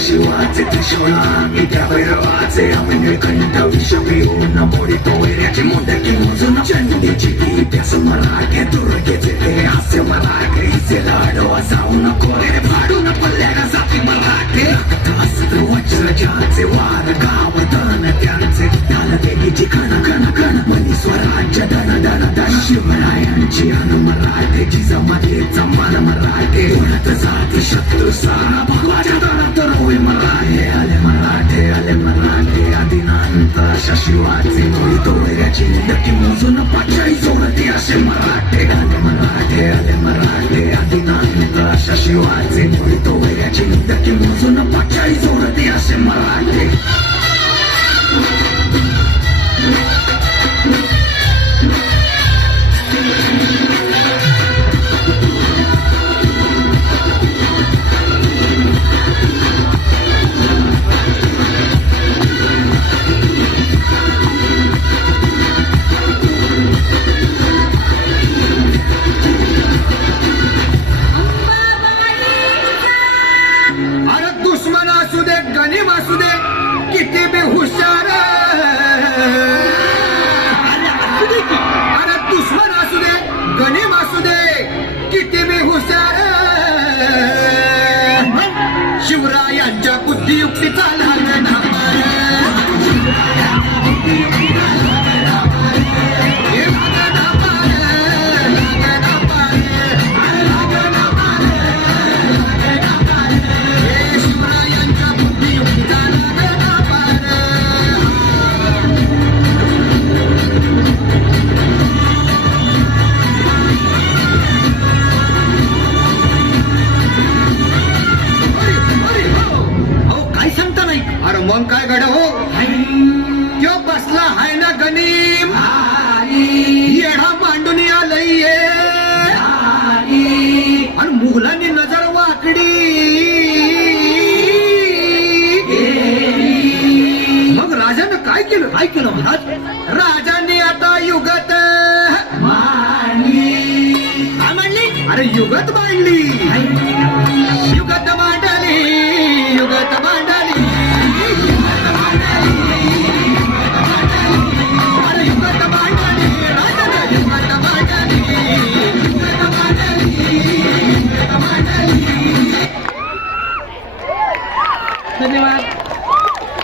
शोळा मी त्या भैरवाचे आम्ही कंठ विष पिऊन मोडितो वैऱ्याची मोजून चंडीची ती प्यास मराठे दुर्गेचे ते हास्य नको रे फाडून जाती मराठे वज्रजाचे वार त्यांचे देवीची कण कण कण मनी स्वराज्य धन धन धन शिवरायांची अन मराठे जिजामध्ये जमाल मराठे उडत जाती शत्रू सारा भगवाच्या आले मराठे आले मराठे आदिनांत अशा शिवाचे मोळी तोऱ्याची नक्की मोजून पाचाई जोडते असे मराठे आले मराठे आले मराठे आदिनांत अशा शिवाचे मोळी तोऱ्याची मोजून पाचाई किती बी हुशार. शिवरायांच्या बुद्धियुक्तीचा लागणा मग काय गड हो? त्यो बसला हाय ना गणिम येडा मांडून आलंय आणि मुघलांनी नजर वाकडी. मग राजानं काय केलं? काय केलं महाराज? राजांनी आता युगत. मांडली? अरे युगत मांडली.